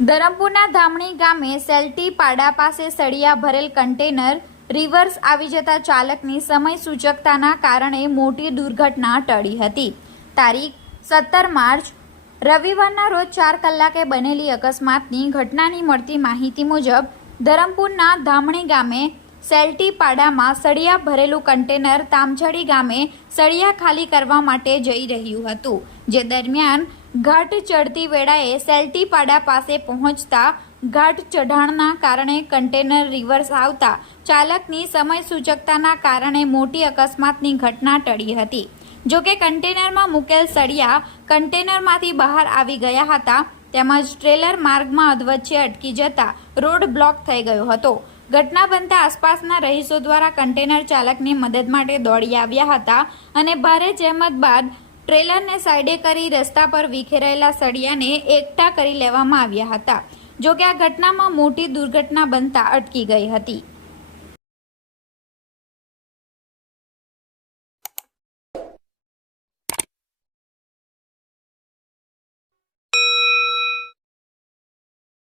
ધરમપુરના ધામણી ગામે સેલ્ટી પાડા પાસે સળિયા ભરેલ કન્ટેનર રિવર્સ આવી જતા ચાલકની સમય સૂચકતાના કારણે મોટી દુર્ઘટના ટળી હતી. તારીખ સત્તર માર્ચ, રવિવારના રોજ ચાર કલાકે બનેલી અકસ્માતની ઘટનાની મળતી માહિતી મુજબ ધરમપુરના ધામણી ગામે સેલ્ટી પાડામાં સળિયા ભરેલું કન્ટેનર તામછડી ગામે સળિયા ખાલી કરવા માટે જઈ રહ્યું હતું, જે દરમિયાન ઘાટ ચડતી વેળાએ સેલ્ટીપાડા પાસે પહોંચતા ઘાટ ચઢાણના કારણે કન્ટેનર રિવર્સ આવતા ચાલકની સમય સૂચકતાના કારણે મોટી અકસ્માતની ઘટના ટળી હતી. જોકે કન્ટેનરમાં મૂકેલ સળિયા કન્ટેનરમાંથી બહાર આવી ગયા હતા, તેમજ ટ્રેલર માર્ગમાં અધવચ્ચે અટકી જતા રોડ બ્લોક થઈ ગયો હતો. ઘટના બનતા આસપાસના રહીશો દ્વારા કન્ટેનર ચાલકની મદદ માટે દોડી આવ્યા હતા અને ભારે જહેમત બાદ ટ્રેલરને સાઈડે કરી રસ્તા પર વિખેરાયેલા સળિયાને એકઠા કરી લેવામાં આવ્યા હતા, જોકે આ ઘટનામાં મોટી દુર્ઘટના બનતા અટકી ગઈ હતી.